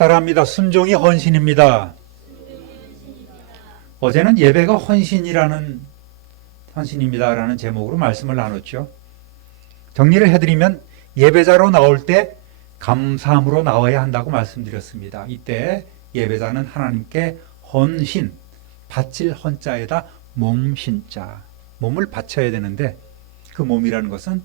따라합니다. 순종이 헌신입니다. 어제는 예배가 헌신입니다라는 제목으로 말씀을 나눴죠. 정리를 해드리면 예배자로 나올 때 감사함으로 나와야 한다고 말씀드렸습니다. 이때 예배자는 하나님께 헌신, 바칠 헌자에다 몸신자, 몸을 바쳐야 되는데 그 몸이라는 것은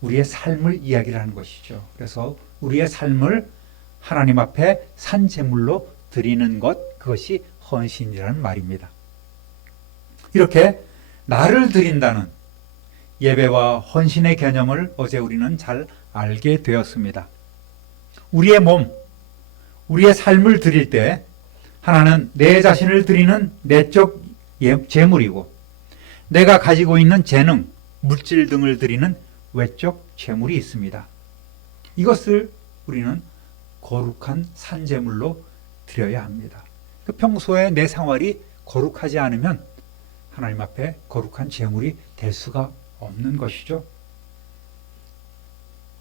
우리의 삶을 이야기를 하는 것이죠. 그래서 우리의 삶을 하나님 앞에 산 제물로 드리는 것, 그것이 헌신이라는 말입니다. 이렇게 나를 드린다는 예배와 헌신의 개념을 어제 우리는 잘 알게 되었습니다. 우리의 몸, 우리의 삶을 드릴 때 하나는 내 자신을 드리는 내적 재물이고 내가 가지고 있는 재능, 물질 등을 드리는 외적 재물이 있습니다. 이것을 우리는 거룩한 산재물로 드려야 합니다. 평소에 내 생활이 거룩하지 않으면 하나님 앞에 거룩한 재물이 될 수가 없는 것이죠.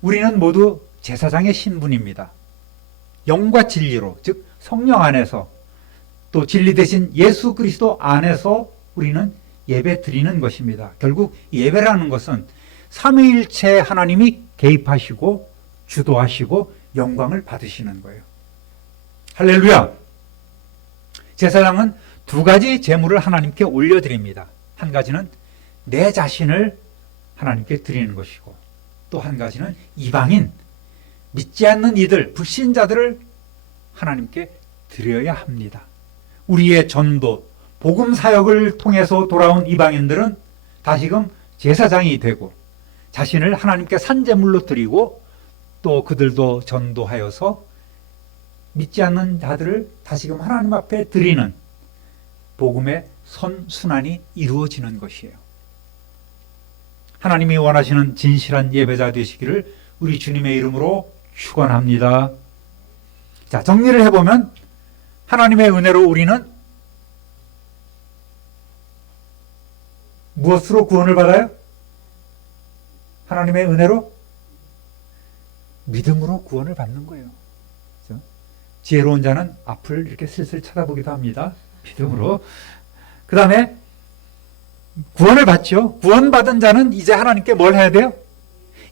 우리는 모두 제사장의 신분입니다. 영과 진리로, 즉 성령 안에서 또 진리 대신 예수 그리스도 안에서 우리는 예배 드리는 것입니다. 결국 예배라는 것은 삼위일체 하나님이 개입하시고 주도하시고 영광을 받으시는 거예요. 할렐루야! 제사장은 두 가지 제물을 하나님께 올려드립니다. 한 가지는 내 자신을 하나님께 드리는 것이고 또 한 가지는 이방인, 믿지 않는 이들, 불신자들을 하나님께 드려야 합니다. 우리의 전도, 복음 사역을 통해서 돌아온 이방인들은 다시금 제사장이 되고 자신을 하나님께 산제물로 드리고 또 그들도 전도하여서 믿지 않는 자들을 다시금 하나님 앞에 드리는 복음의 선순환이 이루어지는 것이에요. 하나님이 원하시는 진실한 예배자 되시기를 우리 주님의 이름으로 축원합니다. 자, 정리를 해보면 하나님의 은혜로 우리는 무엇으로 구원을 받아요? 하나님의 은혜로 믿음으로 구원을 받는 거예요. 그렇죠? 지혜로운 자는 앞을 이렇게 슬슬 쳐다보기도 합니다. 믿음으로. 그 다음에 구원을 받죠. 구원받은 자는 이제 하나님께 뭘 해야 돼요?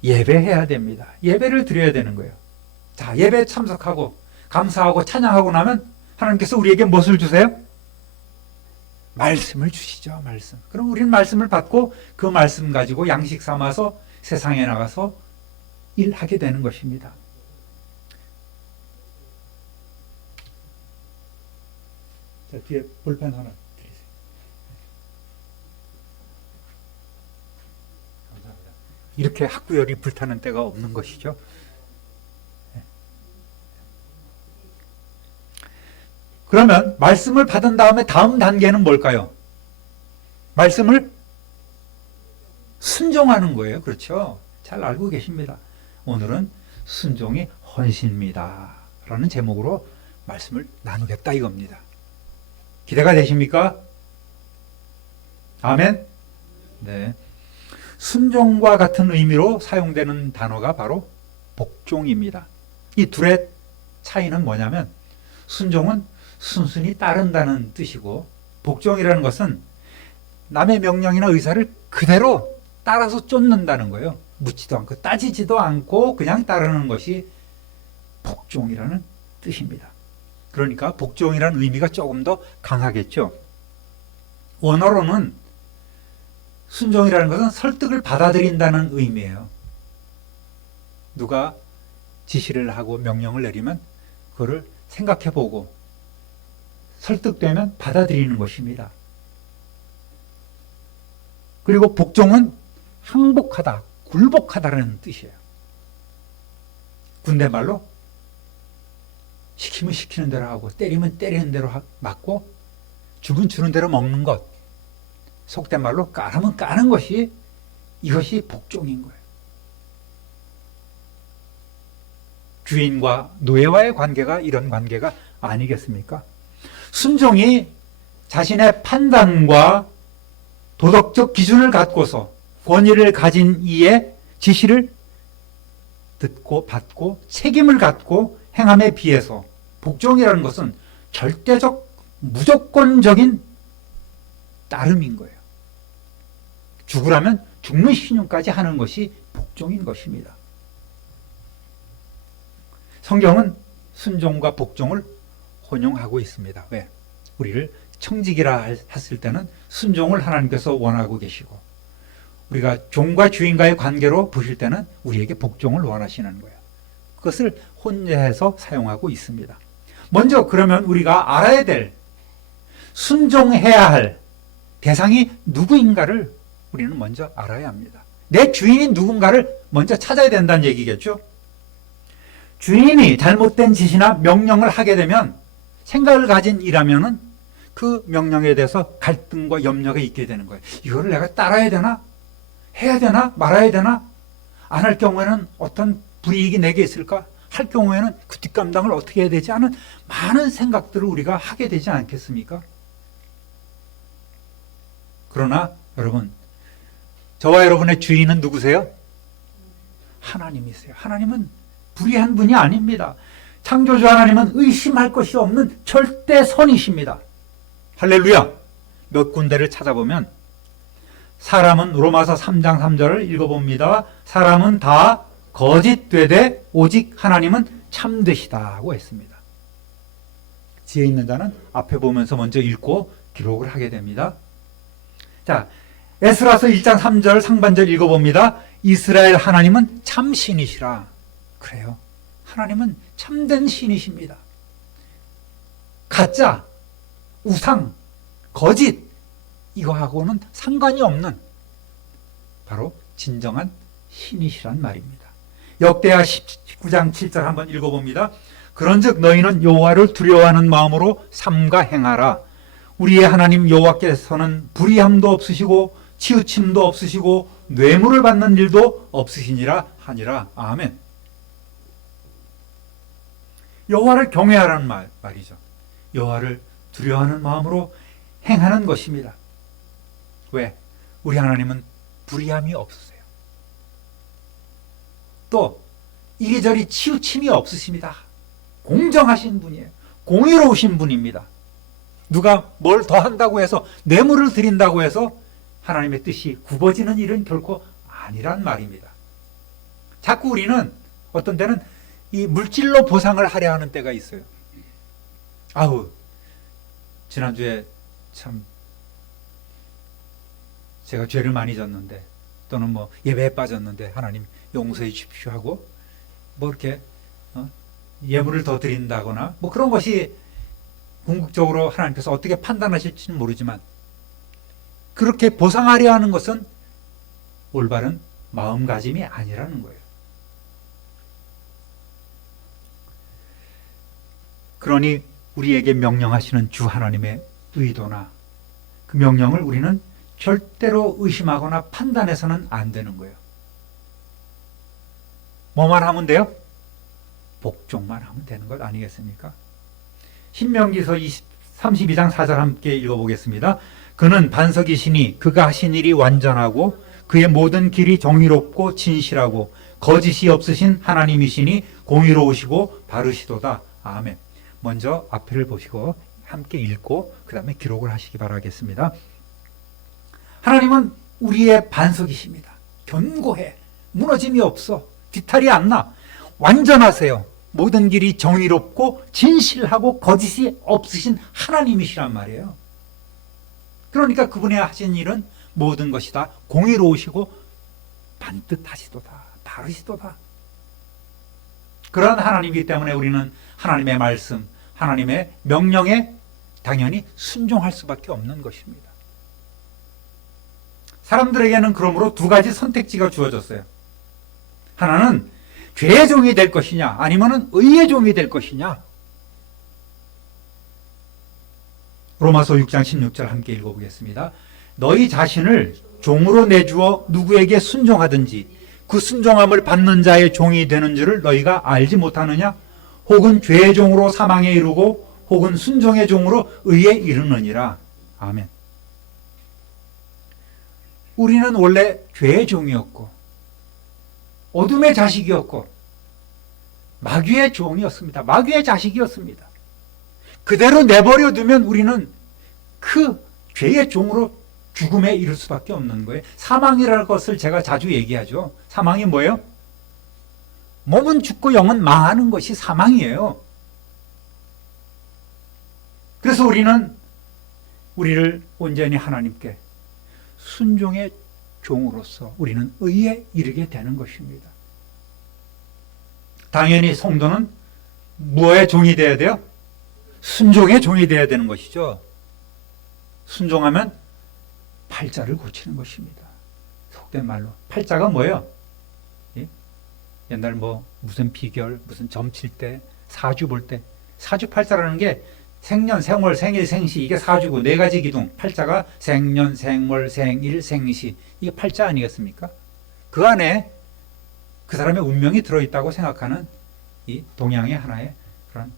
예배해야 됩니다. 예배를 드려야 되는 거예요. 자, 예배에 참석하고 감사하고 찬양하고 나면 하나님께서 우리에게 무엇을 주세요? 말씀을 주시죠. 말씀. 그럼 우리는 말씀을 받고 그 말씀 가지고 양식 삼아서 세상에 나가서 일하게 되는 것입니다. 자, 뒤에 볼펜 하나 드리세요. 감사합니다. 이렇게 학구열이 불타는 때가 없는 것이죠. 그러면 말씀을 받은 다음에 다음 단계는 뭘까요? 말씀을 순종하는 거예요. 그렇죠? 잘 알고 계십니다. 오늘은 순종이 헌신입니다 라는 제목으로 말씀을 나누겠다 이겁니다. 기대가 되십니까? 아멘? 네. 순종과 같은 의미로 사용되는 단어가 바로 복종입니다. 이 둘의 차이는 뭐냐면 순종은 순순히 따른다는 뜻이고 복종이라는 것은 남의 명령이나 의사를 그대로 따라서 쫓는다는 거예요. 묻지도 않고 따지지도 않고 그냥 따르는 것이 복종이라는 뜻입니다. 그러니까 복종이라는 의미가 조금 더 강하겠죠. 원어로는 순종이라는 것은 설득을 받아들인다는 의미예요. 누가 지시를 하고 명령을 내리면 그거를 생각해보고 설득되면 받아들이는 것입니다. 그리고 복종은 항복하다, 굴복하다라는 뜻이에요. 군대 말로 시키면 시키는 대로 하고 때리면 때리는 대로 맞고 주면 주는 대로 먹는 것, 속된 말로 까라면 까는 것이 이것이 복종인 거예요. 주인과 노예와의 관계가 이런 관계가 아니겠습니까? 순종이 자신의 판단과 도덕적 기준을 갖고서 권위를 가진 이의 지시를 듣고 받고 책임을 갖고 행함에 비해서 복종이라는 것은 절대적, 무조건적인 따름인 거예요. 죽으라면 죽는 신용까지 하는 것이 복종인 것입니다. 성경은 순종과 복종을 혼용하고 있습니다. 왜? 우리를 청직이라 했을 때는 순종을 하나님께서 원하고 계시고, 우리가 종과 주인과의 관계로 보실 때는 우리에게 복종을 원하시는 거예요. 그것을 혼재해서 사용하고 있습니다. 먼저 그러면 우리가 알아야 될, 순종해야 할 대상이 누구인가를 우리는 먼저 알아야 합니다. 내 주인이 누군가를 먼저 찾아야 된다는 얘기겠죠. 주인이 잘못된 지시나 명령을 하게 되면, 생각을 가진 이라면은 그 명령에 대해서 갈등과 염려가 있게 되는 거예요. 이거를 내가 따라야 되나? 해야 되나? 말아야 되나? 안 할 경우에는 어떤 불이익이 내게 있을까? 할 경우에는 그 뒷감당을 어떻게 해야 되지? 하는 많은 생각들을 우리가 하게 되지 않겠습니까? 그러나 여러분, 저와 여러분의 주인은 누구세요? 하나님이세요. 하나님은 불의한 분이 아닙니다. 창조주 하나님은 의심할 것이 없는 절대 선이십니다. 할렐루야. 몇 군데를 찾아보면, 사람은, 로마서 3장 3절을 읽어봅니다. 사람은 다 거짓되되 오직 하나님은 참되시다고 했습니다. 지혜 있는 자는 앞에 보면서 먼저 읽고 기록을 하게 됩니다. 자, 에스라서 1장 3절 상반절 읽어봅니다. 이스라엘 하나님은 참신이시라. 그래요. 하나님은 참된 신이십니다. 가짜, 우상, 거짓, 이거하고는 상관이 없는 바로 진정한 신이시란 말입니다. 역대하 19장 7절 한번 읽어봅니다. 그런즉 너희는 여호와를 두려워하는 마음으로 삼가 행하라. 우리의 하나님 여호와께서는 불의함도 없으시고 치우침도 없으시고 뇌물을 받는 일도 없으시니라 하니라. 아멘. 여호와를 경외하라는 말이죠. 여호와를 두려워하는 마음으로 행하는 것입니다. 왜? 우리 하나님은 불의함이 없으세요. 또 이리저리 치우침이 없으십니다. 공정하신 분이에요. 공의로우신 분입니다. 누가 뭘 더 한다고 해서, 뇌물을 드린다고 해서 하나님의 뜻이 굽어지는 일은 결코 아니란 말입니다. 자꾸 우리는 어떤 때는 이 물질로 보상을 하려 하는 때가 있어요. 아우, 지난주에 참 제가 죄를 많이 졌는데, 또는 뭐 예배에 빠졌는데 하나님 용서해 주십시오 하고 뭐 이렇게 예물을 더 드린다거나 뭐 그런 것이 궁극적으로 하나님께서 어떻게 판단하실지는 모르지만, 그렇게 보상하려 하는 것은 올바른 마음가짐이 아니라는 거예요. 그러니 우리에게 명령하시는 주 하나님의 의도나 그 명령을 우리는 절대로 의심하거나 판단해서는 안 되는 거예요. 뭐만 하면 돼요? 복종만 하면 되는 것 아니겠습니까? 신명기서 32장 4절 함께 읽어보겠습니다. 그는 반석이시니 그가 하신 일이 완전하고 그의 모든 길이 정의롭고 진실하고 거짓이 없으신 하나님이시니 공의로우시고 바르시도다. 아멘. 먼저 앞을 보시고 함께 읽고 그 다음에 기록을 하시기 바라겠습니다. 하나님은 우리의 반석이십니다. 견고해. 무너짐이 없어. 뒤탈이 안 나. 완전하세요. 모든 길이 정의롭고 진실하고 거짓이 없으신 하나님이시란 말이에요. 그러니까 그분이 하신 일은 모든 것이 다 공의로우시고 반듯하시도다. 바르시도다. 그런 하나님이기 때문에 우리는 하나님의 말씀, 하나님의 명령에 당연히 순종할 수밖에 없는 것입니다. 사람들에게는 그러므로 두 가지 선택지가 주어졌어요. 하나는 죄의 종이 될 것이냐, 아니면 의의 종이 될 것이냐. 로마서 6장 16절 함께 읽어보겠습니다. 너희 자신을 종으로 내주어 누구에게 순종하든지 그 순종함을 받는 자의 종이 되는 줄을 너희가 알지 못하느냐? 혹은 죄의 종으로 사망에 이르고 혹은 순종의 종으로 의에 이르느니라. 아멘. 우리는 원래 죄의 종이었고 어둠의 자식이었고 마귀의 종이었습니다. 마귀의 자식이었습니다. 그대로 내버려 두면 우리는 그 죄의 종으로 죽음에 이를 수밖에 없는 거예요. 사망이라는 것을 제가 자주 얘기하죠. 사망이 뭐예요? 몸은 죽고 영은 망하는 것이 사망이에요. 그래서 우리는 우리를 온전히 하나님께 순종의 종으로서 우리는 의에 이르게 되는 것입니다. 당연히 성도는 무엇의 종이 되어야 돼요? 순종의 종이 되어야 되는 것이죠. 순종하면 팔자를 고치는 것입니다. 속된 말로. 팔자가 뭐예요? 예? 옛날 무슨 비결, 무슨 점칠 때, 사주 볼 때, 사주팔자라는 게 생년, 생월, 생일, 생시, 이게 사주고 네 가지 기둥. 팔자가 생년, 생월, 생일, 생시. 이게 팔자 아니겠습니까? 그 안에 그 사람의 운명이 들어있다고 생각하는 이 동양의 하나의 그런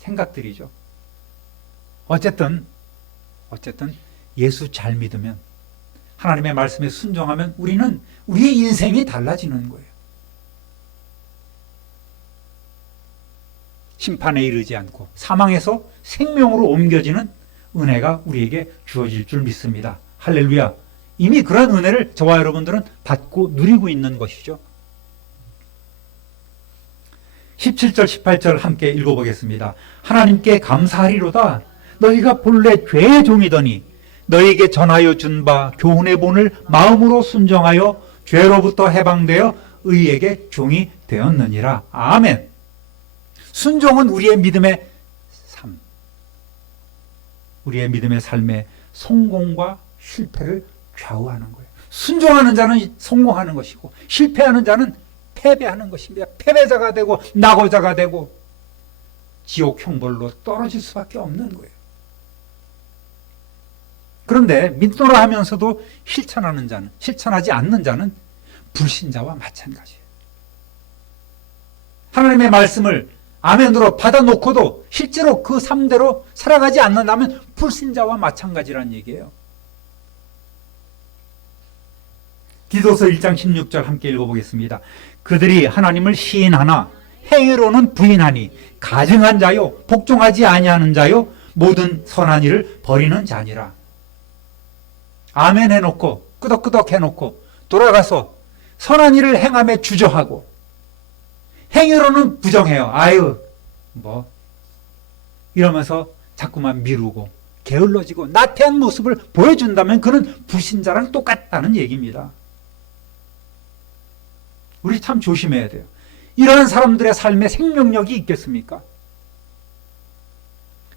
생각들이죠. 어쨌든 예수 잘 믿으면, 하나님의 말씀에 순종하면 우리는 우리의 인생이 달라지는 거예요. 심판에 이르지 않고 사망에서 생명으로 옮겨지는 은혜가 우리에게 주어질 줄 믿습니다. 할렐루야. 이미 그런 은혜를 저와 여러분들은 받고 누리고 있는 것이죠. 17절 18절 함께 읽어보겠습니다. 하나님께 감사하리로다. 너희가 본래 죄의 종이더니 너희에게 전하여 준 바 교훈의 본을 마음으로 순종하여 죄로부터 해방되어 의에게 종이 되었느니라. 아멘. 순종은 우리의 믿음의 삶, 우리의 믿음의 삶의 성공과 실패를 좌우하는 거예요. 순종하는 자는 성공하는 것이고 실패하는 자는 패배하는 것입니다. 패배자가 되고 낙오자가 되고 지옥 형벌로 떨어질 수밖에 없는 거예요. 그런데 믿노라 하면서도 실천하지 않는 자는 불신자와 마찬가지예요. 하나님의 말씀을 아멘으로 받아놓고도 실제로 그 삶대로 살아가지 않는다면 불신자와 마찬가지란 얘기예요. 디도서 1장 16절 함께 읽어보겠습니다. 그들이 하나님을 시인하나 행위로는 부인하니 가증한 자요 복종하지 아니하는 자요 모든 선한 일을 버리는 자니라. 아멘 해놓고 끄덕끄덕 해놓고 돌아가서 선한 일을 행함에 주저하고 행위로는 부정해요. 아유 이러면서 자꾸만 미루고 게을러지고 나태한 모습을 보여준다면 그는 불신자랑 똑같다는 얘기입니다. 우리 참 조심해야 돼요. 이러한 사람들의 삶에 생명력이 있겠습니까?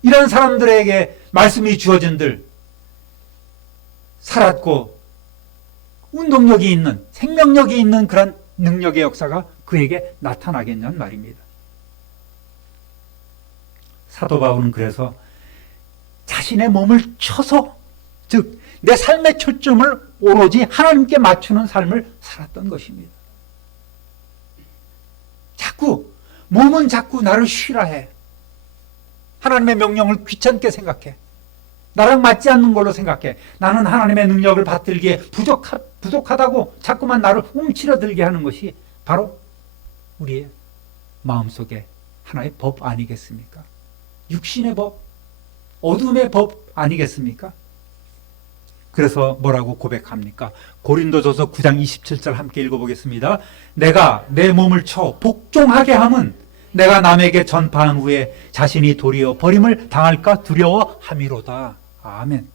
이러한 사람들에게 말씀이 주어진들 살았고 운동력이 있는 생명력이 있는 그런 능력의 역사가 그에게 나타나겠냐는 말입니다. 사도 바울은 그래서 자신의 몸을 쳐서 즉 내 삶의 초점을 오로지 하나님께 맞추는 삶을 살았던 것입니다. 몸은 자꾸 나를 쉬라 해. 하나님의 명령을 귀찮게 생각해. 나랑 맞지 않는 걸로 생각해. 나는 하나님의 능력을 받들기에 부족하다고 자꾸만 나를 움츠러들게 하는 것이 바로 우리의 마음속에 하나의 법 아니겠습니까? 육신의 법, 어둠의 법 아니겠습니까? 그래서 뭐라고 고백합니까? 고린도전서 9장 27절 함께 읽어보겠습니다. 내가 내 몸을 쳐 복종하게 함은 내가 남에게 전파한 후에 자신이 도리어 버림을 당할까 두려워함이로다. 아멘.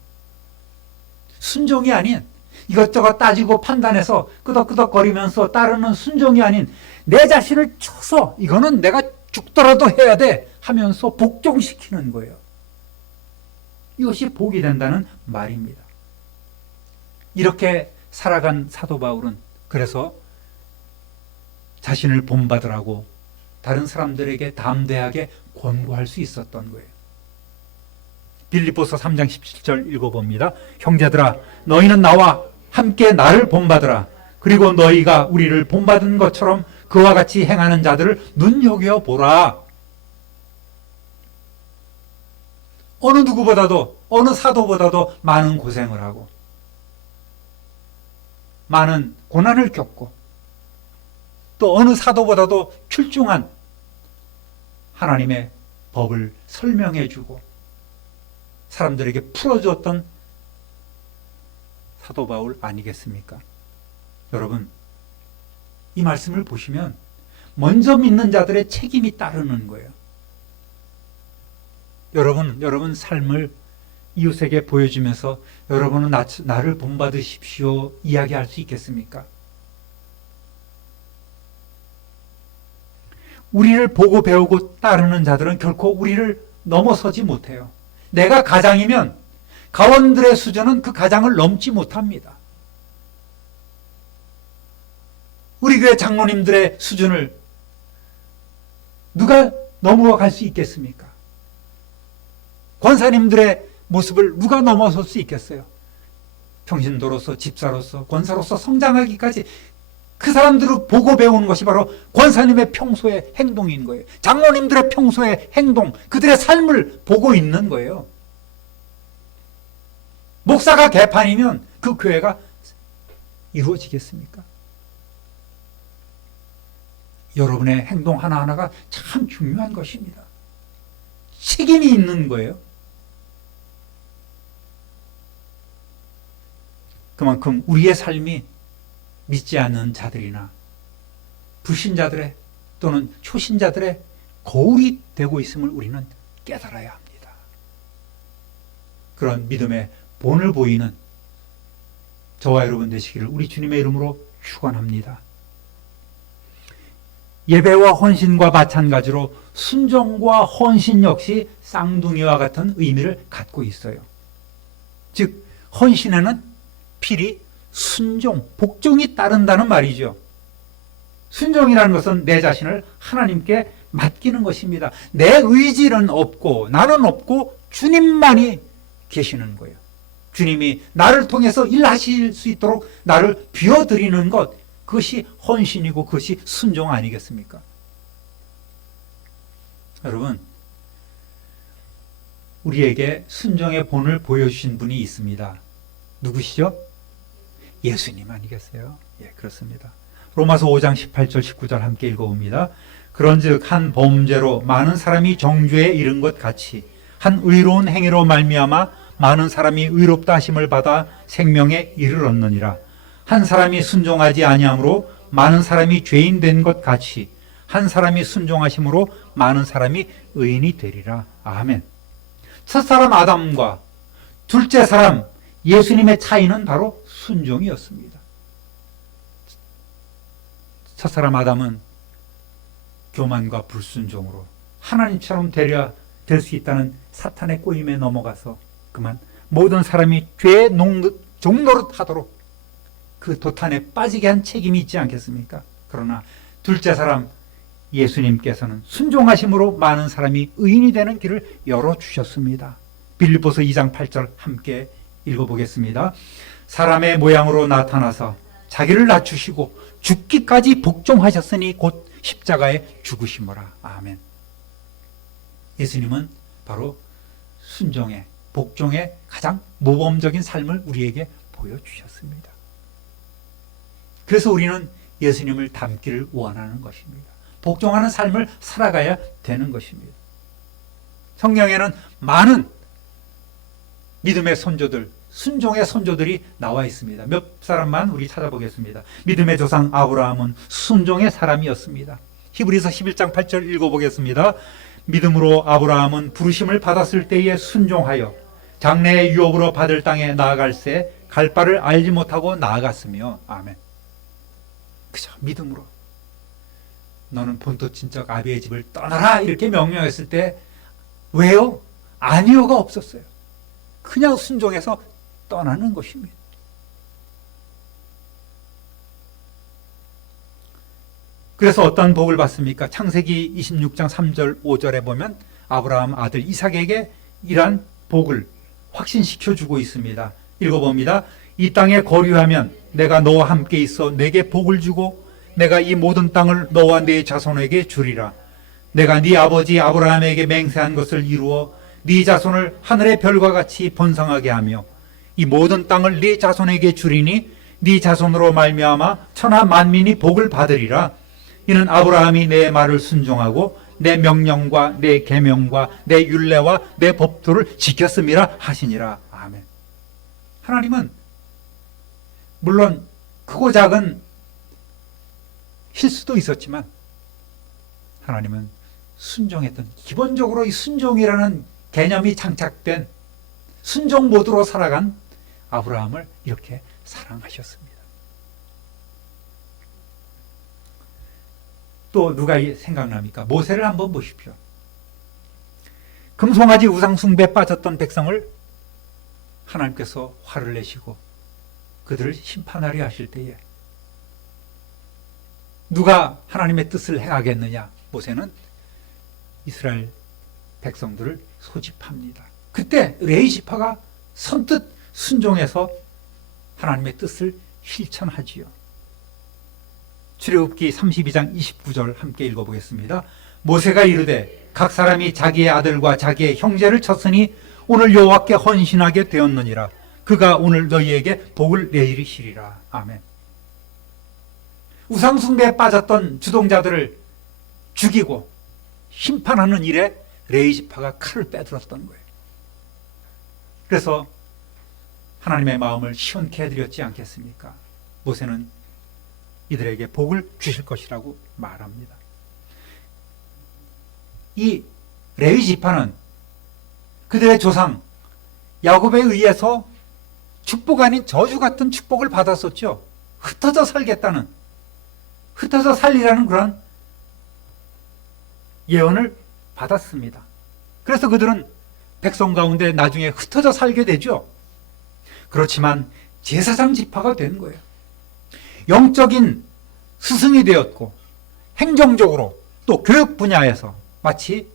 순종이 아닌 이것저것 따지고 판단해서 끄덕끄덕거리면서 따르는 순종이 아닌 내 자신을 쳐서 이거는 내가 죽더라도 해야 돼 하면서 복종시키는 거예요. 이것이 복이 된다는 말입니다. 이렇게 살아간 사도 바울은 그래서 자신을 본받으라고 다른 사람들에게 담대하게 권고할 수 있었던 거예요. 빌립보서 3장 17절 읽어봅니다. 형제들아 너희는 나와 함께 나를 본받으라. 그리고 너희가 우리를 본받은 것처럼 그와 같이 행하는 자들을 눈여겨보라. 어느 누구보다도 어느 사도보다도 많은 고생을 하고 많은 고난을 겪고 또 어느 사도보다도 출중한 하나님의 법을 설명해주고 사람들에게 풀어주었던 사도 바울 아니겠습니까? 여러분, 이 말씀을 보시면 먼저 믿는 자들의 책임이 따르는 거예요. 여러분 삶을 이웃에게 보여주면서 여러분은 나를 본받으십시오 이야기할 수 있겠습니까? 우리를 보고 배우고 따르는 자들은 결코 우리를 넘어서지 못해요. 내가 가장이면 가원들의 수준은 그 가장을 넘지 못합니다. 우리 교회 장로님들의 수준을 누가 넘어갈 수 있겠습니까? 권사님들의 모습을 누가 넘어설 수 있겠어요? 평신도로서, 집사로서, 권사로서 성장하기까지 그 사람들을 보고 배우는 것이 바로 권사님의 평소의 행동인 거예요. 장로님들의 평소의 행동, 그들의 삶을 보고 있는 거예요. 목사가 개판이면 그 교회가 이루어지겠습니까? 여러분의 행동 하나하나가 참 중요한 것입니다. 책임이 있는 거예요. 그만큼 우리의 삶이 믿지 않는 자들이나 불신자들의 또는 초신자들의 거울이 되고 있음을 우리는 깨달아야 합니다. 그런 믿음의 본을 보이는 저와 여러분 되시기를 우리 주님의 이름으로 축원합니다. 예배와 헌신과 마찬가지로 순종과 헌신 역시 쌍둥이와 같은 의미를 갖고 있어요. 즉 헌신에는 필히 순종, 복종이 따른다는 말이죠. 순종이라는 것은 내 자신을 하나님께 맡기는 것입니다. 내 의지는 없고 나는 없고 주님만이 계시는 거예요. 주님이 나를 통해서 일하실 수 있도록 나를 비워드리는 것, 그것이 헌신이고 그것이 순종 아니겠습니까? 여러분, 우리에게 순종의 본을 보여주신 분이 있습니다. 누구시죠? 예수님 아니겠어요? 예, 그렇습니다. 로마서 5장 18절 19절 함께 읽어봅니다. 그런즉 한 범죄로 많은 사람이 정죄에 이른 것 같이 한 의로운 행위로 말미암아 많은 사람이 의롭다 하심을 받아 생명에 이르렀느니라. 한 사람이 순종하지 아니함으로 많은 사람이 죄인 된 것 같이 한 사람이 순종하심으로 많은 사람이 의인이 되리라. 아멘. 첫 사람 아담과 둘째 사람 예수님의 차이는 바로 순종이었습니다. 첫 사람 아담은 교만과 불순종으로 하나님처럼 되려 될 수 있다는 사탄의 꼬임에 넘어가서 그만 모든 사람이 죄의 종노릇하도록 그 도탄에 빠지게 한 책임이 있지 않겠습니까? 그러나 둘째 사람 예수님께서는 순종하심으로 많은 사람이 의인이 되는 길을 열어주셨습니다. 빌립보서 2장 8절 함께 읽어보겠습니다. 사람의 모양으로 나타나서 자기를 낮추시고 죽기까지 복종하셨으니 곧 십자가에 죽으시므라. 아멘. 예수님은 바로 순종의, 복종의 가장 모범적인 삶을 우리에게 보여주셨습니다. 그래서 우리는 예수님을 닮기를 원하는 것입니다. 복종하는 삶을 살아가야 되는 것입니다. 성경에는 많은 믿음의 선조들, 순종의 선조들이 나와 있습니다. 몇 사람만 우리 찾아보겠습니다. 믿음의 조상 아브라함은 순종의 사람이었습니다. 히브리서 11장 8절 읽어보겠습니다. 믿음으로 아브라함은 부르심을 받았을 때에 순종하여 장래의 유업으로 받을 땅에 나아갈새 갈 바를 알지 못하고 나아갔으며. 아멘. 그저 믿음으로 너는 본토 친척 아비의 집을 떠나라 이렇게 명령했을 때 왜요? 아니요가 없었어요. 그냥 순종해서 떠나는 것입니다. 그래서 어떤 복을 받습니까? 창세기 26장 3절 5절에 보면 아브라함 아들 이삭에게 이러한 복을 확신시켜주고 있습니다. 읽어봅니다. 이 땅에 거류하면 내가 너와 함께 있어 내게 복을 주고 내가 이 모든 땅을 너와 네 자손에게 주리라. 내가 네 아버지 아브라함에게 맹세한 것을 이루어 네 자손을 하늘의 별과 같이 번성하게 하며 이 모든 땅을 네 자손에게 주리니 네 자손으로 말미암아 천하 만민이 복을 받으리라. 이는 아브라함이 내 말을 순종하고 내 명령과 내 계명과 내 율례와 내 법도를 지켰음이라 하시니라. 아멘. 하나님은 물론 크고 작은 실수도 있었지만 하나님은 순종했던, 기본적으로 이 순종이라는 개념이 장착된 순종 모드로 살아간 아브라함을 이렇게 사랑하셨습니다. 또 누가 생각납니까? 모세를 한번 보십시오. 금송아지 우상숭배에 빠졌던 백성을 하나님께서 화를 내시고 그들을 심판하려 하실 때에 누가 하나님의 뜻을 행하겠느냐? 모세는 이스라엘 백성들을 소집합니다. 그때 레위 지파가 선뜻 순종해서 하나님의 뜻을 실천하지요. 출애굽기 32장 29절 함께 읽어보겠습니다. 모세가 이르되 각 사람이 자기의 아들과 자기의 형제를 쳤으니 오늘 여호와께 헌신하게 되었느니라. 그가 오늘 너희에게 복을 내리시리라. 아멘. 우상숭배에 빠졌던 주동자들을 죽이고 심판하는 일에 레위 지파가 칼을 빼들었던 거예요. 그래서 하나님의 마음을 시원케 해드렸지 않겠습니까? 모세는 이들에게 복을 주실 것이라고 말합니다. 이 레위 지파는 그들의 조상 야곱에 의해서 축복 아닌 저주 같은 축복을 받았었죠. 흩어져 살겠다는, 흩어져 살리라는 그런 예언을 받았습니다. 그래서 그들은 백성 가운데 나중에 흩어져 살게 되죠. 그렇지만 제사장 지파가 된 거예요. 영적인 스승이 되었고 행정적으로 또 교육 분야에서 마치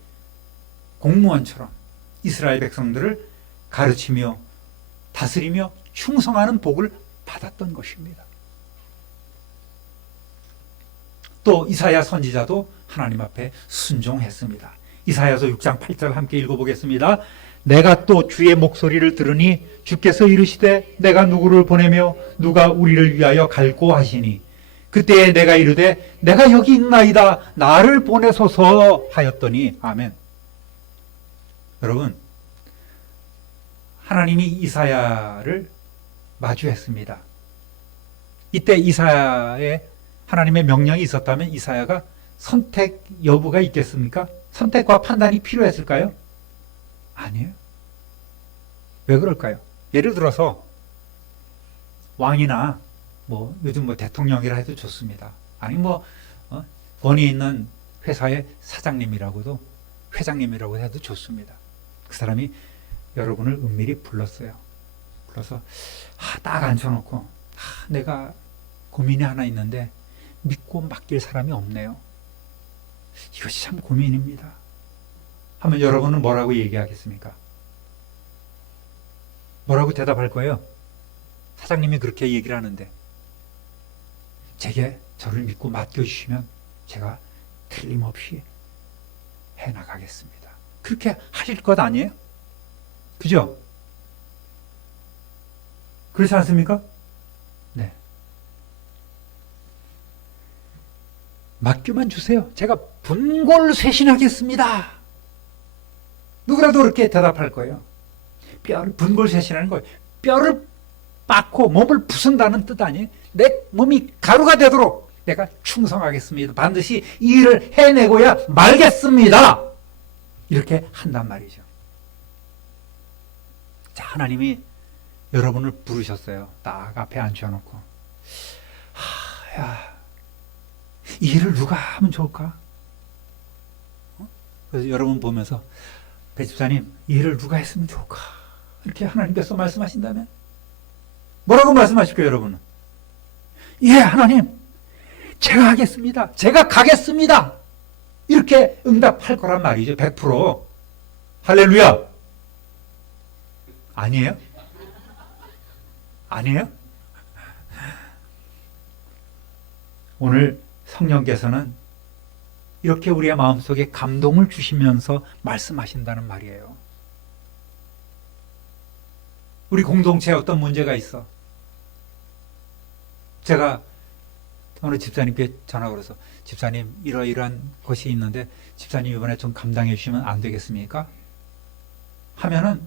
공무원처럼 이스라엘 백성들을 가르치며 다스리며 충성하는 복을 받았던 것입니다. 또 이사야 선지자도 하나님 앞에 순종했습니다. 이사야서 6장 8절 함께 읽어보겠습니다. 내가 또 주의 목소리를 들으니 주께서 이르시되 내가 누구를 보내며 누가 우리를 위하여 갈고 하시니 그때에 내가 이르되 내가 여기 있나이다 나를 보내소서 하였더니. 아멘. 여러분, 하나님이 이사야를 마주했습니다. 이때 이사야의 하나님의 명령이 있었다면 이사야가 선택 여부가 있겠습니까? 선택과 판단이 필요했을까요? 아니에요. 왜 그럴까요? 예를 들어서 왕이나 요즘 대통령이라 해도 좋습니다. 아니 권위 있는 회사의 사장님이라고도, 회장님이라고 해도 좋습니다. 그 사람이 여러분을 은밀히 불렀어요. 불러서 딱 앉혀놓고 내가 고민이 하나 있는데 믿고 맡길 사람이 없네요. 이것이 참 고민입니다. 하면 여러분은 뭐라고 얘기하겠습니까? 뭐라고 대답할 거예요? 사장님이 그렇게 얘기를 하는데 제게 저를 믿고 맡겨주시면 제가 틀림없이 해나가겠습니다. 그렇게 하실 것 아니에요? 그죠? 그렇지 않습니까? 네. 맡겨만 주세요. 제가 분골쇄신하겠습니다. 누구라도 그렇게 대답할 거예요. 분골쇄신하는 거예요. 뼈를 빻고 몸을 부순다는 뜻 아니에요? 내 몸이 가루가 되도록 내가 충성하겠습니다. 반드시 이 일을 해내고야 말겠습니다. 이렇게 한단 말이죠. 자, 하나님이 여러분을 부르셨어요. 딱 앞에 앉혀놓고 이 일을 누가 하면 좋을까? 그래서 여러분 보면서 배 집사님 이 일을 누가 했으면 좋을까? 이렇게 하나님께서 말씀하신다면 뭐라고 말씀하실까요, 여러분은? 예, 하나님 제가 하겠습니다. 제가 가겠습니다. 이렇게 응답할 거란 말이죠. 100%. 할렐루야. 아니에요? 아니에요? 오늘 성령께서는 이렇게 우리의 마음속에 감동을 주시면서 말씀하신다는 말이에요. 우리 공동체에 어떤 문제가 있어. 제가 어느 집사님께 전화 걸어서 집사님 이러이러한 것이 있는데 집사님 이번에 좀 감당해 주시면 안 되겠습니까? 하면은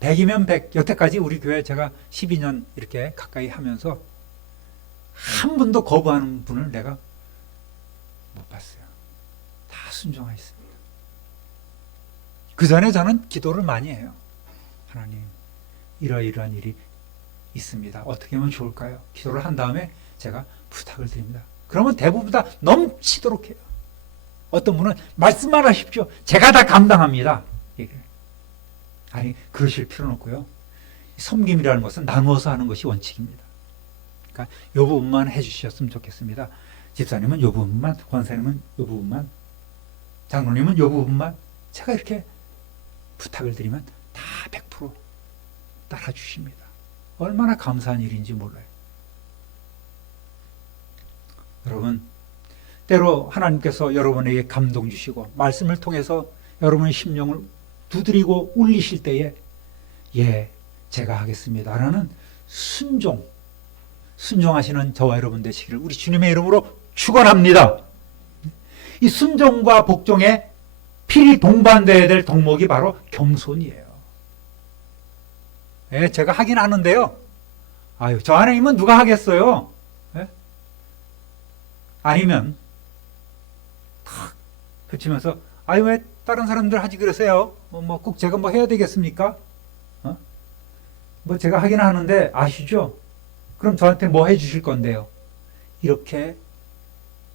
100이면 100. 여태까지 우리 교회 제가 12년 이렇게 가까이 하면서 한 분도 거부하는 분을 내가 못 봤어요. 다 순종하였습니다. 그 전에 저는 기도를 많이 해요. 하나님, 이러이러한 일이 있습니다. 어떻게 하면 좋을까요? 기도를 한 다음에 제가 부탁을 드립니다. 그러면 대부분 다 넘치도록 해요. 어떤 분은 말씀만 하십시오. 제가 다 감당합니다. 얘기를. 아니, 그러실 필요는 없고요. 섬김이라는 것은 나누어서 하는 것이 원칙입니다. 그러니까 이 부분만 해주셨으면 좋겠습니다. 집사님은 이 부분만, 권사님은 이 부분만, 장로님은 이 부분만. 제가 이렇게 부탁을 드리면 다 100% 따라주십니다. 얼마나 감사한 일인지 몰라요. 여러분, 때로 하나님께서 여러분에게 감동 주시고 말씀을 통해서 여러분의 심령을 두드리고 울리실 때에 예, 제가 하겠습니다 라는 순종하시는 저와 여러분 되시기를 우리 주님의 이름으로 축원합니다. 이 순종과 복종에 필히 동반되어야 될 덕목이 바로 겸손이에요. 예, 제가 하긴 하는데요. 아유, 저 하나님은 누가 하겠어요? 예? 아니면 탁 그치면서 아유, 왜 다른 사람들 하지 그러세요? 뭐 꼭 제가 뭐 해야 되겠습니까? 뭐 제가 하긴 하는데 아시죠? 그럼 저한테 뭐 해주실 건데요? 이렇게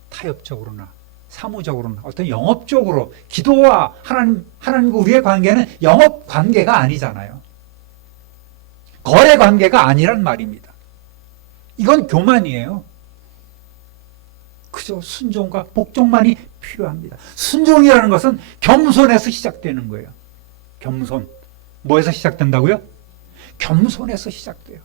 타협적으로나 사무적으로나 어떤 영업적으로 기도와 하나님과 우리의 관계는 영업 관계가 아니잖아요. 거래 관계가 아니란 말입니다. 이건 교만이에요. 그저 순종과 복종만이 필요합니다. 순종이라는 것은 겸손에서 시작되는 거예요. 겸손. 뭐에서 시작된다고요? 겸손에서 시작돼요.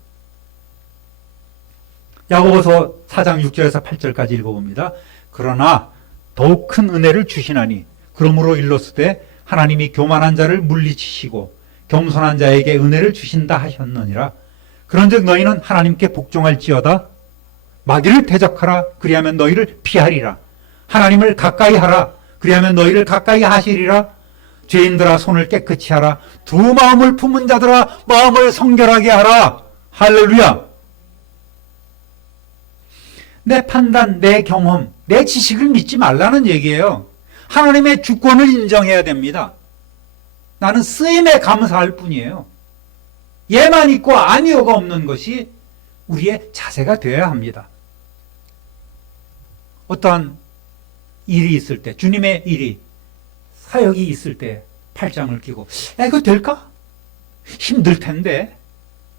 야고보서 4장 6절에서 8절까지 읽어봅니다. 그러나 더욱 큰 은혜를 주시나니 그러므로 일렀으되 하나님이 교만한 자를 물리치시고 겸손한 자에게 은혜를 주신다 하셨느니라. 그런즉 너희는 하나님께 복종할지어다. 마귀를 대적하라. 그리하면 너희를 피하리라. 하나님을 가까이 하라. 그리하면 너희를 가까이 하시리라. 죄인들아 손을 깨끗이 하라. 두 마음을 품은 자들아 마음을 성결하게 하라. 할렐루야. 내 판단, 내 경험, 내 지식을 믿지 말라는 얘기예요. 하나님의 주권을 인정해야 됩니다. 나는 쓰임에 감사할 뿐이에요. 예만 있고 아니오가 없는 것이 우리의 자세가 되어야 합니다. 어떠한 일이 있을 때, 주님의 일이, 사역이 있을 때 팔짱을 끼고 이거 될까? 힘들 텐데.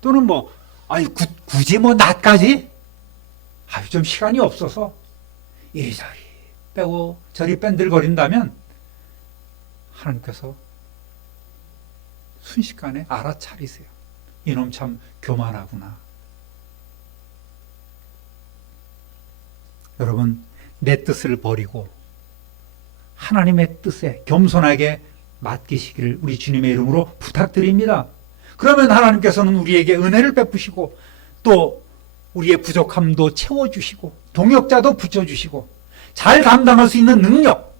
또는 뭐 아니 굳이 뭐 나까지? 아유, 좀 시간이 없어서 이리저리 빼고 저리 뺀들거린다면 하나님께서 순식간에 알아차리세요. 이놈 참 교만하구나. 여러분, 내 뜻을 버리고 하나님의 뜻에 겸손하게 맡기시기를 우리 주님의 이름으로 부탁드립니다. 그러면 하나님께서는 우리에게 은혜를 베푸시고 또 우리의 부족함도 채워주시고 동역자도 붙여주시고 잘 감당할 수 있는 능력,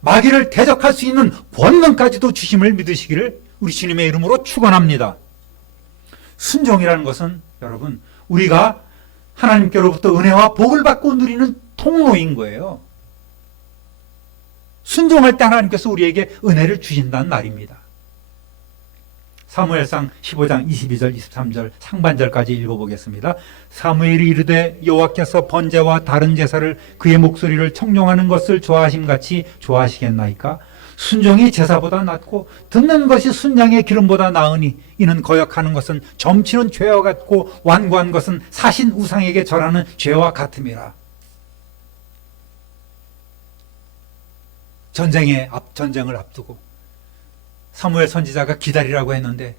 마귀를 대적할 수 있는 권능까지도 주심을 믿으시기를 우리 주님의 이름으로 축원합니다. 순종이라는 것은 여러분 우리가 하나님께로부터 은혜와 복을 받고 누리는 통로인 거예요. 순종할 때 하나님께서 우리에게 은혜를 주신다는 말입니다. 사무엘상 15장 22절 23절 상반절까지 읽어보겠습니다. 사무엘이 이르되 여호와께서 번제와 다른 제사를 그의 목소리를 청종하는 것을 좋아하심같이 좋아하시겠나이까? 순종이 제사보다 낫고 듣는 것이 순양의 기름보다 나으니 이는 거역하는 것은 점치는 죄와 같고 완고한 것은 사신 우상에게 절하는 죄와 같음이라. 전쟁을 앞두고 사무엘 선지자가 기다리라고 했는데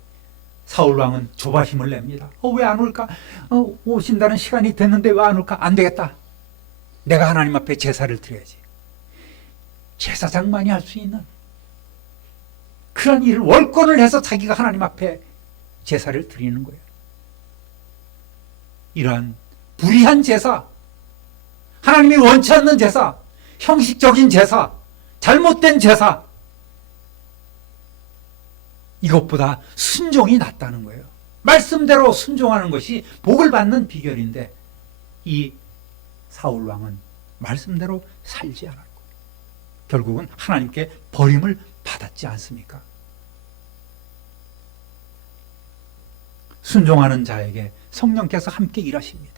사울 왕은 조바심을 냅니다. 왜 안 올까? 오신다는 시간이 됐는데 왜 안 올까? 안 되겠다. 내가 하나님 앞에 제사를 드려야지. 제사장만이 할 수 있는 그런 일을 월권을 해서 자기가 하나님 앞에 제사를 드리는 거예요. 이러한 불의한 제사, 하나님이 원치 않는 제사, 형식적인 제사, 잘못된 제사, 이것보다 순종이 낫다는 거예요. 말씀대로 순종하는 것이 복을 받는 비결인데 이 사울 왕은 말씀대로 살지 않았고 결국은 하나님께 버림을 받았지 않습니까? 순종하는 자에게 성령께서 함께 일하십니다.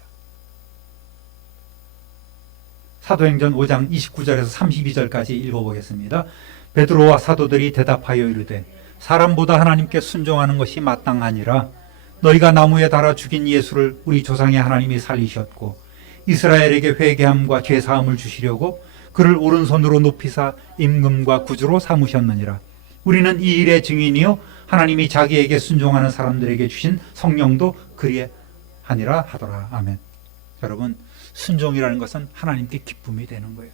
사도행전 5장 29절에서 32절까지 읽어보겠습니다. 베드로와 사도들이 대답하여 이르되 사람보다 하나님께 순종하는 것이 마땅하니라. 너희가 나무에 달아 죽인 예수를 우리 조상의 하나님이 살리셨고 이스라엘에게 회개함과 죄사함을 주시려고 그를 오른손으로 높이사 임금과 구주로 삼으셨느니라. 우리는 이 일의 증인이요 하나님이 자기에게 순종하는 사람들에게 주신 성령도 그리하니라 하더라. 아멘. 여러분, 순종이라는 것은 하나님께 기쁨이 되는 거예요.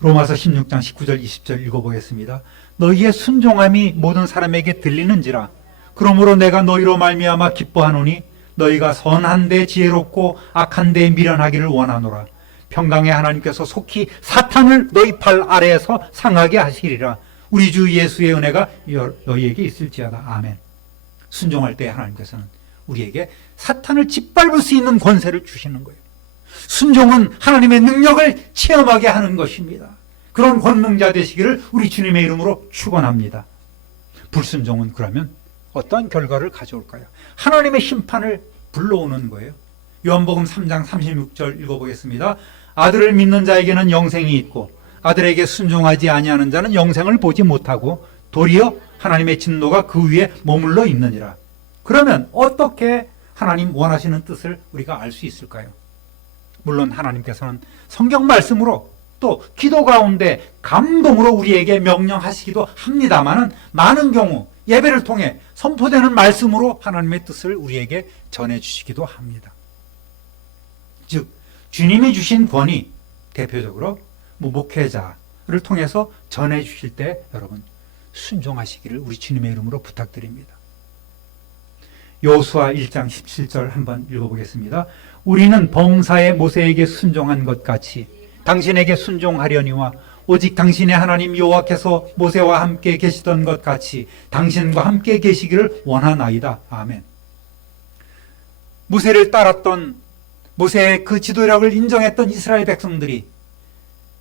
로마서 16장 19절 20절 읽어보겠습니다. 너희의 순종함이 모든 사람에게 들리는지라. 그러므로 내가 너희로 말미암아 기뻐하노니 너희가 선한 데 지혜롭고 악한 데 미련하기를 원하노라. 평강의 하나님께서 속히 사탄을 너희 팔 아래에서 상하게 하시리라. 우리 주 예수의 은혜가 너희에게 있을지어다. 아멘. 순종할 때 하나님께서는 우리에게 사탄을 짓밟을 수 있는 권세를 주시는 거예요. 순종은 하나님의 능력을 체험하게 하는 것입니다. 그런 권능자 되시기를 우리 주님의 이름으로 축원합니다. 불순종은 그러면 어떤 결과를 가져올까요? 하나님의 심판을 불러오는 거예요. 요한복음 3장 36절 읽어보겠습니다. 아들을 믿는 자에게는 영생이 있고 아들에게 순종하지 아니하는 자는 영생을 보지 못하고 도리어 하나님의 진노가 그 위에 머물러 있느니라. 그러면 어떻게 하나님 원하시는 뜻을 우리가 알 수 있을까요? 물론 하나님께서는 성경 말씀으로 또 기도 가운데 감동으로 우리에게 명령하시기도 합니다만은 많은 경우 예배를 통해 선포되는 말씀으로 하나님의 뜻을 우리에게 전해주시기도 합니다. 즉 주님이 주신 권위, 대표적으로 목회자를 통해서 전해주실 때 여러분 순종하시기를 우리 주님의 이름으로 부탁드립니다. 여호수아 1장 17절 한번 읽어보겠습니다. 우리는 범사에 모세에게 순종한 것 같이 당신에게 순종하려니와 오직 당신의 하나님 여호와께서 모세와 함께 계시던 것 같이 당신과 함께 계시기를 원하나이다. 아멘. 모세를 따랐던 모세의 그 지도력을 인정했던 이스라엘 백성들이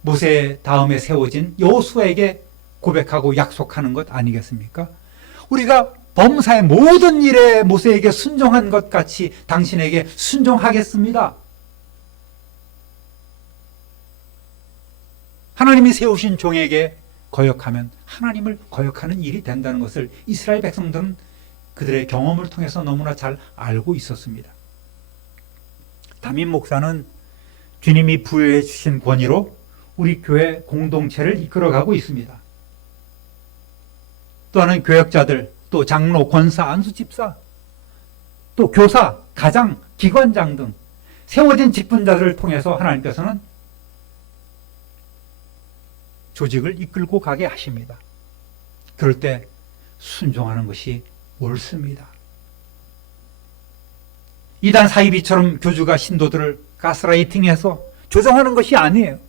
모세 다음에 세워진 여호수아에게 고백하고 약속하는 것 아니겠습니까? 우리가 범사의 모든 일에 모세에게 순종한 것 같이 당신에게 순종하겠습니다. 하나님이 세우신 종에게 거역하면 하나님을 거역하는 일이 된다는 것을 이스라엘 백성들은 그들의 경험을 통해서 너무나 잘 알고 있었습니다. 담임 목사는 주님이 부여해 주신 권위로 우리 교회 공동체를 이끌어가고 있습니다. 또한 교역자들, 또 장로, 권사, 안수집사, 또 교사, 가장, 기관장 등 세워진 직분자들을 통해서 하나님께서는 조직을 이끌고 가게 하십니다. 그럴 때 순종하는 것이 옳습니다. 이단 사이비처럼 교주가 신도들을 가스라이팅해서 조정하는 것이 아니에요.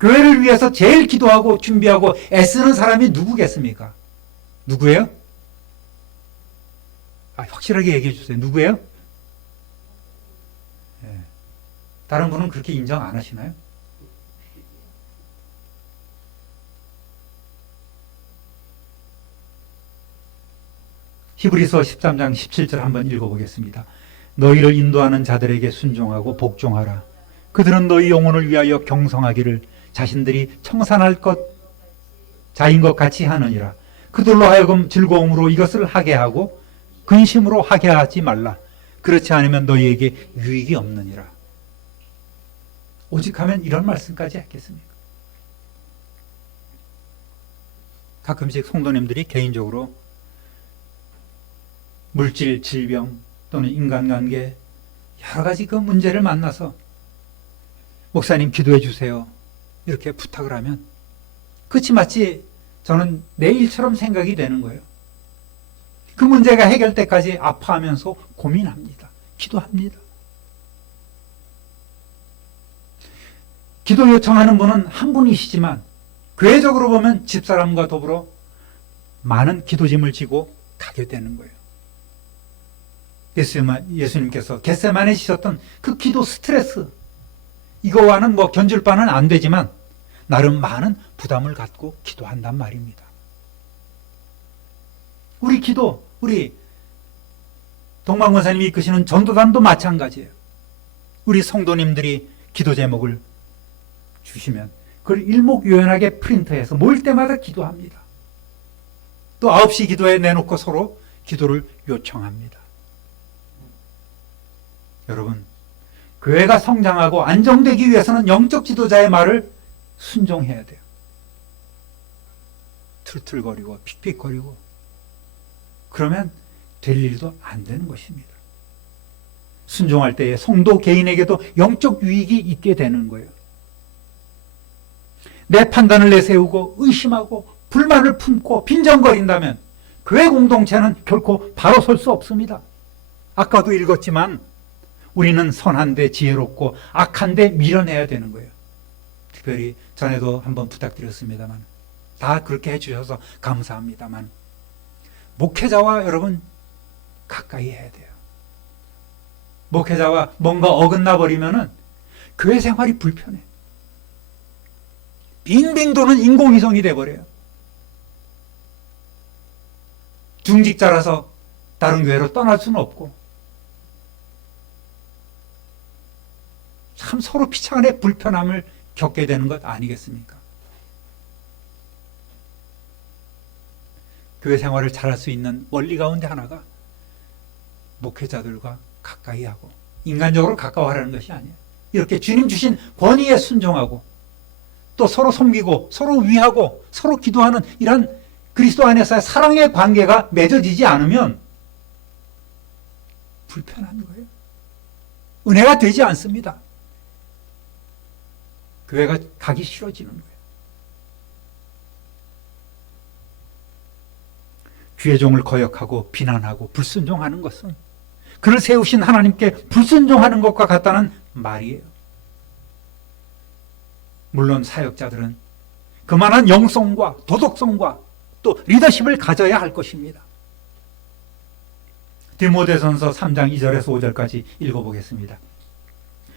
교회를 위해서 제일 기도하고 준비하고 애쓰는 사람이 누구겠습니까? 누구예요? 확실하게 얘기해 주세요. 누구예요? 네. 다른 분은 그렇게 인정 안 하시나요? 히브리서 13장 17절 한번 읽어보겠습니다. 너희를 인도하는 자들에게 순종하고 복종하라. 그들은 너희 영혼을 위하여 경성하기를 자신들이 청산할 것 자인 것 같이 하느니라. 그들로 하여금 즐거움으로 이것을 하게 하고 근심으로 하게 하지 말라. 그렇지 않으면 너희에게 유익이 없느니라. 오직 하면 이런 말씀까지 했겠습니까? 가끔씩 성도님들이 개인적으로 물질, 질병 또는 인간관계 여러 가지 그 문제를 만나서 목사님 기도해 주세요 이렇게 부탁을 하면 그치 마치 저는 내 일처럼 생각이 되는 거예요. 그 문제가 해결 때까지 아파하면서 고민합니다. 기도합니다. 기도 요청하는 분은 한 분이시지만 교회적으로 보면 집사람과 더불어 많은 기도짐을 지고 가게 되는 거예요. 예수님께서 겟세마네 지셨던 그 기도 스트레스, 이거와는 견줄 바는 안 되지만 나름 많은 부담을 갖고 기도한단 말입니다. 우리 기도, 우리 동방 권사님이 이끄시는 전도단도 마찬가지예요. 우리 성도님들이 기도 제목을 주시면 그걸 일목요연하게 프린트해서 모일 때마다 기도합니다. 또 9시 기도에 내놓고 서로 기도를 요청합니다. 여러분, 교회가 성장하고 안정되기 위해서는 영적 지도자의 말을 순종해야 돼요. 툴툴거리고 픽픽거리고 그러면 될 일도 안 되는 것입니다. 순종할 때에 성도 개인에게도 영적 유익이 있게 되는 거예요. 내 판단을 내세우고 의심하고 불만을 품고 빈정거린다면 교회 공동체는 결코 바로 설 수 없습니다. 아까도 읽었지만 우리는 선한데 지혜롭고 악한데 밀어내야 되는 거예요. 특별히 전에도 한번 부탁드렸습니다만 다 그렇게 해주셔서 감사합니다만 목회자와 여러분 가까이 해야 돼요. 목회자와 뭔가 어긋나 버리면은 교회 생활이 불편해. 빙빙 도는 인공위성이 돼버려요. 중직자라서 다른 교회로 떠날 수는 없고 참 서로 피차간에 불편함을 겪게 되는 것 아니겠습니까? 교회 생활을 잘할 수 있는 원리 가운데 하나가 목회자들과 가까이 하고 인간적으로 가까워하라는 것이 아니에요. 이렇게 주님 주신 권위에 순종하고 또 서로 섬기고 서로 위하고 서로 기도하는 이런 그리스도 안에서의 사랑의 관계가 맺어지지 않으면 불편한 거예요. 은혜가 되지 않습니다. 교회가 가기 싫어지는 거예요. 주의 종을 거역하고 비난하고 불순종하는 것은 그를 세우신 하나님께 불순종하는 것과 같다는 말이에요. 물론 사역자들은 그만한 영성과 도덕성과 또 리더십을 가져야 할 것입니다. 디모데전서 3장 2절에서 5절까지 읽어보겠습니다.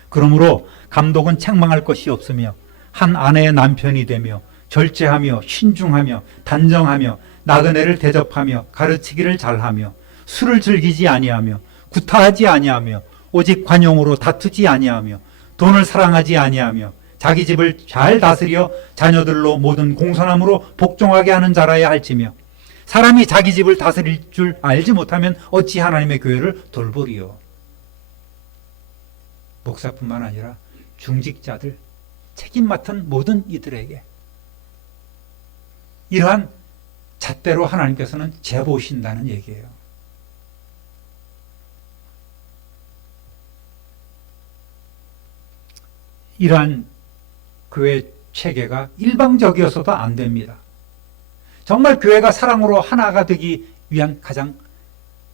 그러므로 감독은 책망할 것이 없으며 한 아내의 남편이 되며 절제하며 신중하며 단정하며 나그네를 대접하며 가르치기를 잘하며 술을 즐기지 아니하며 구타하지 아니하며 오직 관용으로 다투지 아니하며 돈을 사랑하지 아니하며 자기 집을 잘 다스려 자녀들로 모든 공손함으로 복종하게 하는 자라야 할지며 사람이 자기 집을 다스릴 줄 알지 못하면 어찌 하나님의 교회를 돌보리요. 목사뿐만 아니라 중직자들, 책임 맡은 모든 이들에게 이러한 잣대로 하나님께서는 재보신다는 얘기예요. 이러한 교회 체계가 일방적이어서도 안 됩니다. 정말 교회가 사랑으로 하나가 되기 위한 가장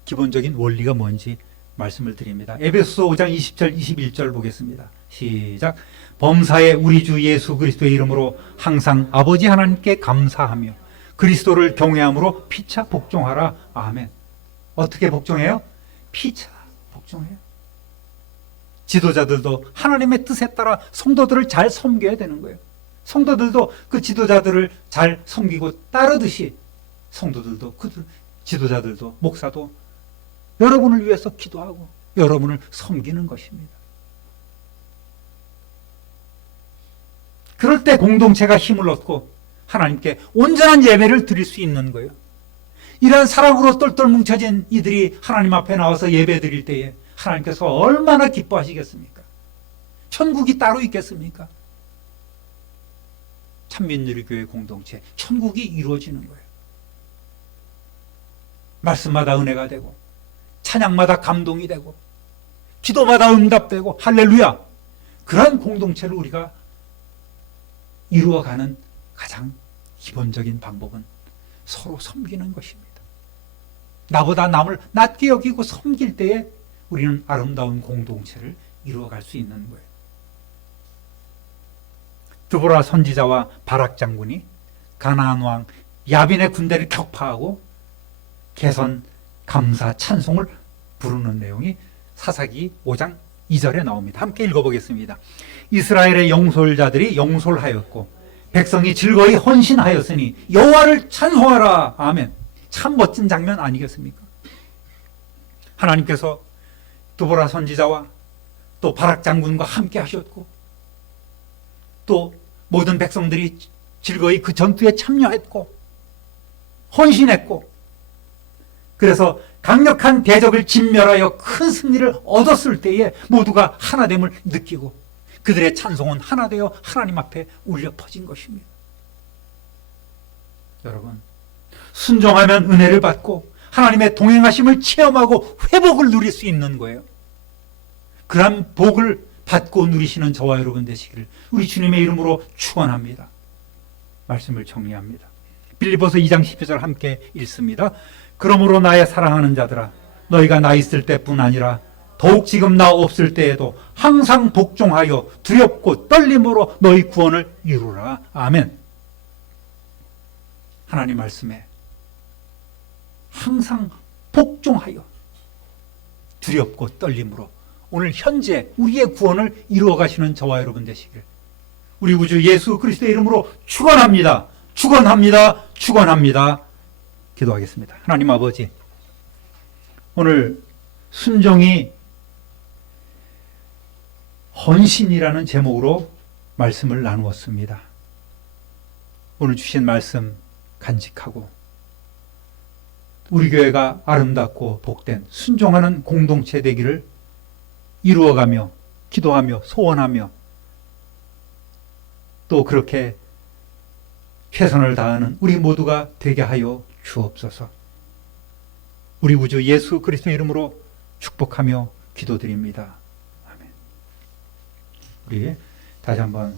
기본적인 원리가 뭔지 말씀을 드립니다. 에베소서 5장 20절 21절 보겠습니다. 시작. 범사에 우리 주 예수 그리스도의 이름으로 항상 아버지 하나님께 감사하며 그리스도를 경외함으로 피차 복종하라. 아멘. 어떻게 복종해요? 피차 복종해요. 지도자들도 하나님의 뜻에 따라 성도들을 잘 섬겨야 되는 거예요. 성도들도 그 지도자들을 잘 섬기고 따르듯이 성도들도 그 지도자들도 목사도 여러분을 위해서 기도하고 여러분을 섬기는 것입니다. 그럴 때 공동체가 힘을 얻고 하나님께 온전한 예배를 드릴 수 있는 거예요. 이런 사랑으로 똘똘 뭉쳐진 이들이 하나님 앞에 나와서 예배 드릴 때에 하나님께서 얼마나 기뻐하시겠습니까? 천국이 따로 있겠습니까? 참민누리교회 공동체, 천국이 이루어지는 거예요. 말씀마다 은혜가 되고 찬양마다 감동이 되고 기도마다 응답되고 할렐루야! 그런 공동체를 우리가 이루어가는 가장 기본적인 방법은 서로 섬기는 것입니다. 나보다 남을 낮게 여기고 섬길 때에 우리는 아름다운 공동체를 이루어갈 수 있는 거예요. 드보라 선지자와 바락 장군이 가나안 왕 야빈의 군대를 격파하고 개선 감사 찬송을 부르는 내용이 사사기 5장 2절에 나옵니다. 함께 읽어보겠습니다. 이스라엘의 영솔자들이 영솔하였고 백성이 즐거이 헌신하였으니 여호와를 찬송하라. 아멘. 참 멋진 장면 아니겠습니까? 하나님께서 드보라 선지자와 또 바락 장군과 함께 하셨고 또 모든 백성들이 즐거이 그 전투에 참여했고 헌신했고 그래서 강력한 대적을 진멸하여 큰 승리를 얻었을 때에 모두가 하나됨을 느끼고 그들의 찬송은 하나 되어 하나님 앞에 울려 퍼진 것입니다. 여러분, 순종하면 은혜를 받고 하나님의 동행하심을 체험하고 회복을 누릴 수 있는 거예요. 그런 복을 받고 누리시는 저와 여러분 되시기를 우리 주님의 이름으로 축원합니다. 말씀을 정리합니다. 빌립보서 2장 12절 함께 읽습니다. 그러므로 나의 사랑하는 자들아 너희가 나 있을 때뿐 아니라 더욱 지금 나 없을 때에도 항상 복종하여 두렵고 떨림으로 너희 구원을 이루라. 아멘. 하나님 말씀에 항상 복종하여 두렵고 떨림으로 오늘 현재 우리의 구원을 이루어 가시는 저와 여러분 되시길 우리 구주 예수 그리스도의 이름으로 축원합니다. 축원합니다. 축원합니다. 기도하겠습니다. 하나님 아버지, 오늘 순종이 헌신이라는 제목으로 말씀을 나누었습니다. 오늘 주신 말씀 간직하고 우리 교회가 아름답고 복된 순종하는 공동체 되기를 이루어가며 기도하며 소원하며 또 그렇게 최선을 다하는 우리 모두가 되게 하여 주옵소서. 우리 구주 예수 그리스도의 이름으로 축복하며 기도드립니다. 아멘. 우리 다시 한번